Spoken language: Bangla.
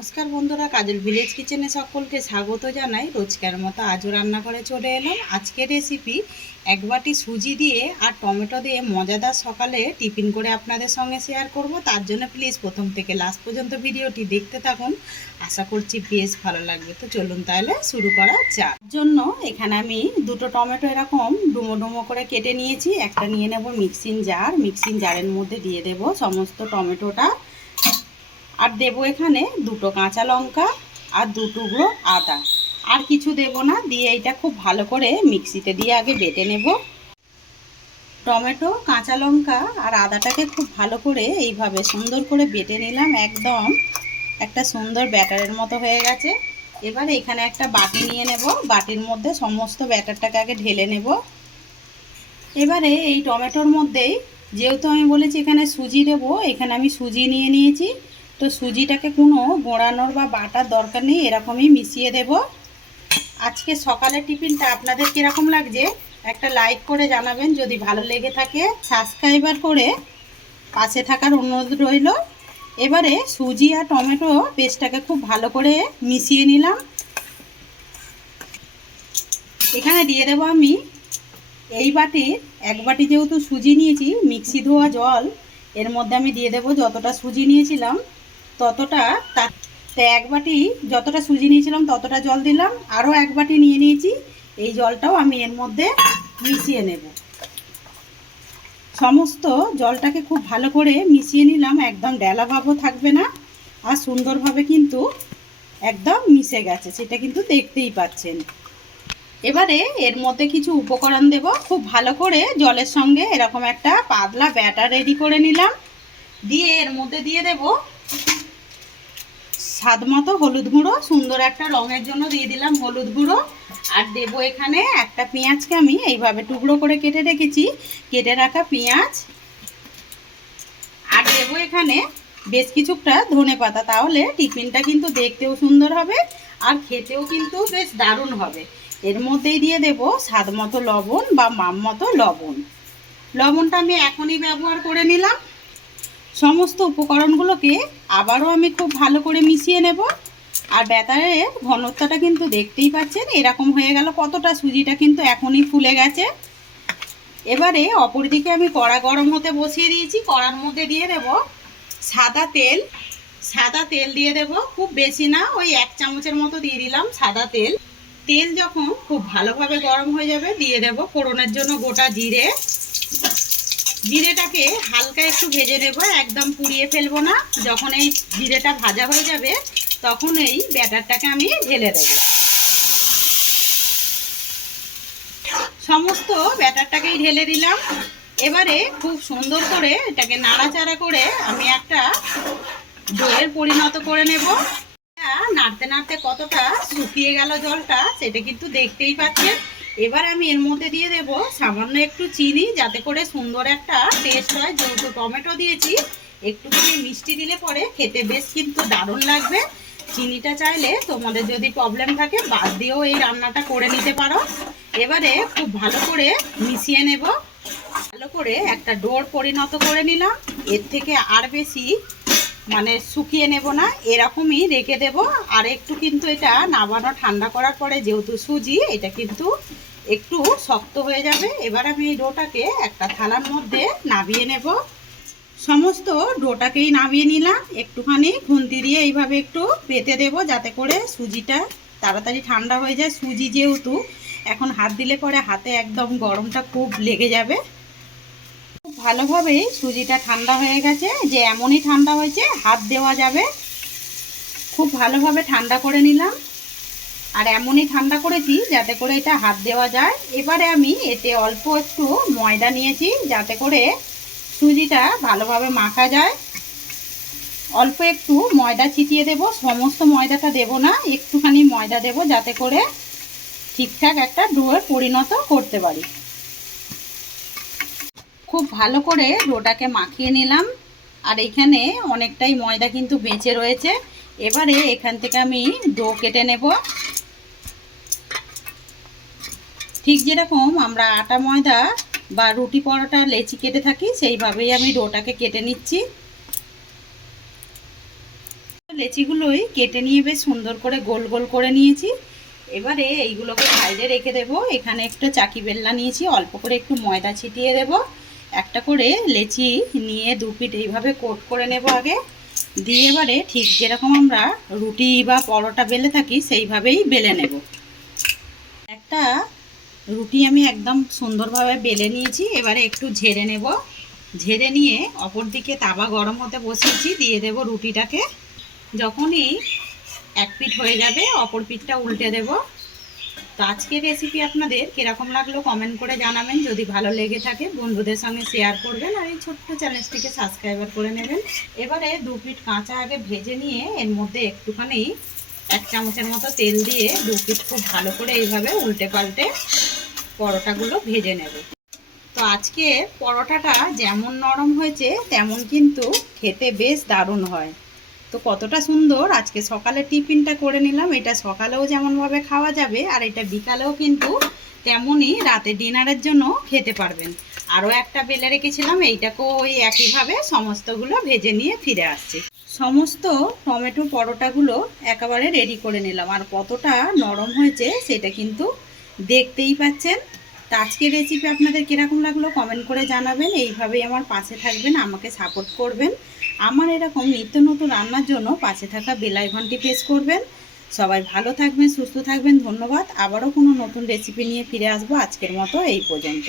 নমস্কার বন্ধুরা, কাজল ভিলেজ কিচেনে সকলকে স্বাগত জানাই। রোজকার মতো আজও রান্নাঘরে চলে এলাম। আজকের রেসিপি এক বাটি সুজি দিয়ে আর টমেটো দিয়ে মজাদার সকালে টিফিন করে আপনাদের সঙ্গে শেয়ার করব। তার জন্য প্লিজ প্রথম থেকে লাস্ট পর্যন্ত ভিডিওটি দেখতে থাকুন, আশা করছি বেশ ভালো লাগবে। তো চলুন তাহলে শুরু করা যাক। জন্য এখানে আমি দুটো টমেটো এরকম ডুমো ডুমো করে কেটে নিয়েছি। একটা নিয়ে নেব মিক্সিং জারের মধ্যে দিয়ে দেব সমস্ত টমেটোটা, আর দেব এখানে দুটো কাঁচা লঙ্কা আর দু টুকরো আদা। আর কিছু দেব না, দিয়ে এটা খুব ভালো করে মিক্সিতে দিয়ে আগে বেটে নেব। টমেটো, কাঁচা লঙ্কা আর আদাটাকে খুব ভালো করে এইভাবে সুন্দর করে বেটে নিলাম। একদম একটা সুন্দর ব্যাটারের মতো হয়ে গেছে। এবার এখানে একটা বাটি নিয়ে নেব, বাটির মধ্যে সমস্ত ব্যাটারটাকে আগে ঢেলে নেব। এবারে এই টমেটোর মধ্যেই যেহেতু আমি বলেছি এখানে সুজি দেব, এখানে আমি সুজি নিয়ে নিয়েছি। তো সুজিটাকে কোনো গোড়ানোর বা বাটার দরকার নেই, এরকমই মিশিয়ে দেব। আজকে সকালের টিফিনটা আপনাদের কীরকম লাগছে একটা লাইক করে জানাবেন। যদি ভালো লেগে থাকে সাবস্ক্রাইবার করে পাশে থাকার অনুরোধ রইল। এবারে সুজি আর টমেটো পেস্টটাকে খুব ভালো করে মিশিয়ে নিলাম। এখানে দিয়ে দেব আমি এই বাটির এক বাটি, যেহেতু সুজি নিয়েছি, মিক্সি ধোয়া জল এর মধ্যে আমি দিয়ে দেব। যতটা সুজি নিয়েছিলাম ততটা, তাতে এক বাটি যতটা সুজি নিয়েছিলাম ততটা জল দিলাম। আরও এক বাটি নিয়ে নিয়েছি, এই জলটাও আমি এর মধ্যে মিশিয়ে নেব। সমস্ত জলটাকে খুব ভালো করে মিশিয়ে নিলাম, একদম ডেলা ভাবও থাকবে না, আর সুন্দরভাবে কিন্তু একদম মিশে গেছে, সেটা কিন্তু দেখতেই পাচ্ছেন। এবারে এর মধ্যে কিছু উপকরণ দেব। খুব ভালো করে জলের সঙ্গে এরকম একটা পাতলা ব্যাটার রেডি করে নিলাম। দিয়ে এর মধ্যে দিয়ে দেব স্বাদ মতো হলুদ গুঁড়ো, সুন্দর একটা রঙের জন্য দিয়ে দিলাম হলুদ গুঁড়ো। আর দেব এখানে একটা পেঁয়াজকে আমি এইভাবে টুকরো করে কেটে রেখেছি, কেটে রাখা পেঁয়াজ। আর দেব এখানে বেশ কিছুটা ধনেপাতা, তাহলে টিফিনটা কিন্তু দেখতেও সুন্দর হবে আর খেতেও কিন্তু বেশ দারুণ হবে। এর মধ্যেই দিয়ে দেব স্বাদ মতো লবণ বা মাপ মতো লবণ। লবণটা আমি এখনই ব্যবহার করে নিলাম। সমস্ত উপকরণগুলোকে আবারও আমি খুব ভালো করে মিশিয়ে নেব। আর ব্যাটারের ঘনত্বটা কিন্তু দেখতেই পাচ্ছেন, এরকম হয়ে গেল। কতটা সুজিটা কিন্তু এখনই ফুলে গেছে। এবারে অপরদিকে আমি কড়া গরম হতে বসিয়ে দিয়েছি। কড়ার মধ্যে দিয়ে দেব সাদা তেল দিয়ে দেব। খুব বেশি না, ওই 1 চামচের মতো দিয়ে দিলাম সাদা তেল। তেল যখন খুব ভালোভাবে গরম হয়ে যাবে দিয়ে দেব ফোড়নের জন্য গোটা জিরে। জিরেটাকে হালকা একটু ভেজে নেব, একদম পুড়িয়ে ফেলবো না। যখন এই জিরেটা ভাজা হয়ে যাবে তখন এই ব্যাটারটাকে আমি ঢেলে দেব। সমস্ত ব্যাটারটাকেই ঢেলে দিলাম। এবারে খুব সুন্দর করে এটাকে নাড়াচাড়া করে আমি একটা ডোয়ের পরিণত করে নেব। নাড়তে নাড়তে কতটা শুকিয়ে গেল জলটা, সেটা কিন্তু দেখতেই পাচ্ছেন। এবার আমি এর মধ্যে দিয়ে দেব সামান্য একটু চিনি, যাতে করে সুন্দর একটা টেস্ট হয়। যেহেতু টমেটো দিয়েছি, একটুখানি মিষ্টি দিলে পরে খেতে বেশ কিন্তু দারুণ লাগবে। চিনিটা চাইলে তোমাদের যদি প্রবলেম থাকে বাদ দিয়েও এই রান্নাটা করে নিতে পারো। এবারে খুব ভালো করে মিশিয়ে নেব, ভালো করে একটা ডোর পরিণত করে নিলাম। এর থেকে আর বেশি শুকিয়ে নেব না, এরকমই রেখে দেব। আর একটু কিন্তু এটা নামানো ঠান্ডা করার পরে, যেহেতু সুজি, এটা কিন্তু একটু শক্ত হয়ে যাবে। এবার আমি এই ডোটাকে একটা থালার মধ্যে নামিয়ে নেব। সমস্ত ডোটাকেই নামিয়ে নিলাম। একটুখানি খুন্তি দিয়ে এইভাবে একটু পেতে দেব, যাতে করে সুজিটা তাড়াতাড়ি ঠান্ডা হয়ে যায়। সুজি যেহেতু এখন হাত দিলে পরে হাতে একদম গরমটা খুব লেগে যাবে। খুব ভালোভাবে সুজিটা ঠান্ডা হয়ে গেছে, যে এমনই ঠান্ডা হয়েছে হাত দেওয়া যাবে। খুব ভালোভাবে ঠান্ডা করে নিলাম, আর এমনই ঠান্ডা করেছি যাতে করে এটা হাত দেওয়া যায়। এবারে আমি এতে অল্প একটু ময়দা নিয়েছি, যাতে করে সুজিটা ভালোভাবে মাখা যায়। অল্প একটু ময়দা ছিটিয়ে দেব, সমস্ত ময়দাটা দেব না, একটুখানি ময়দা দেব, যাতে করে ঠিকঠাক একটা ডোয়ে পরিণত করতে পারি। খুব ভালো করে ডোটাকে মাখিয়ে নিলাম। আর এখানে অনেকটাই ময়দা কিন্তু বেঁচে রয়েছে। এবারে এখান থেকে আমি ডো কেটে নেব। ঠিক যেরকম আমরা আটা ময়দা বা রুটি পরোটা লেচি কেটে থাকি, সেইভাবেই আমি ডোটাকে কেটে নিচ্ছি। লেচিগুলোই কেটে নিয়ে বেশ সুন্দর করে গোল গোল করে নিয়েছি। এবারে এইগুলোকে সাইডে রেখে দেবো। এখানে একটা চাকি বেলনা নিয়েছি, অল্প করে একটু ময়দা ছিটিয়ে দেবো। একটা করে লেচি নিয়ে দু পিঠ এইভাবে কোট করে নেব আগে, দিয়ে এবারে ঠিক যেরকম আমরা রুটি বা পরোটা বেলে থাকি সেইভাবেই বেলে নেব। একটা রুটি আমি একদম সুন্দরভাবে বেলে নিয়েছি। এবারে একটু ঝেড়ে নেব। ঝেড়ে নিয়ে অপর দিকে তাওয়া গরম হতে বসিয়েছি, দিয়ে দেব রুটিটাকে। যখনই এক পিঠ হয়ে যাবে অপর পিঠটা উল্টে দেব। তো আজকের রেসিপি আপনাদের কীরকম লাগলো কমেন্ট করে জানাবেন। যদি ভালো লেগে থাকে বন্ধুদের সঙ্গে শেয়ার করবেন, আর এই ছোট্ট চ্যানেলটিকে সাবস্ক্রাইবার করে নেবেন। এবারে দু পিঠ কাঁচা আগে ভেজে নিয়ে এর মধ্যে একটুখানি 1 চামচের মতো তেল দিয়ে দু পিঠ খুব ভালো করে এইভাবে উল্টে পাল্টে পরোটাগুলো ভেজে নেব। তো আজকে পরোটাটা যেমন নরম হয়েছে তেমন কিন্তু খেতে বেশ দারুণ হয়। তো কতটা সুন্দর আজকে সকালে টিফিনটা করে নিলাম। এটা সকালেও যেমনভাবে খাওয়া যাবে, আর এটা বিকালেও কিন্তু তেমনই রাতে ডিনারের জন্য খেতে পারবেন। আরও একটা বেলে রেখেছিলাম, এইটাকেও ওই একইভাবে সমস্তগুলো ভেজে নিয়ে ফিরে আসছি। সমস্ত টমেটো পরোটাগুলো একেবারে রেডি করে নিলাম, আর কতটা নরম হয়েছে সেটা কিন্তু দেখতেই পাচ্ছেন। তো আজকের রেসিপি আপনাদের কীরকম লাগলো কমেন্ট করে জানাবেন। এইভাবেই আমার পাশে থাকবেন, আমাকে সাপোর্ট করবেন। আমার এরকম নিত্য নতুন রান্নার জন্য পাশে থাকা বেল আইকনটি প্রেস করবেন। সবাই ভালো থাকবেন, সুস্থ থাকবেন। ধন্যবাদ। আবারও কোনো নতুন রেসিপি নিয়ে ফিরে আসবো। আজকের মতো এই পর্যন্ত।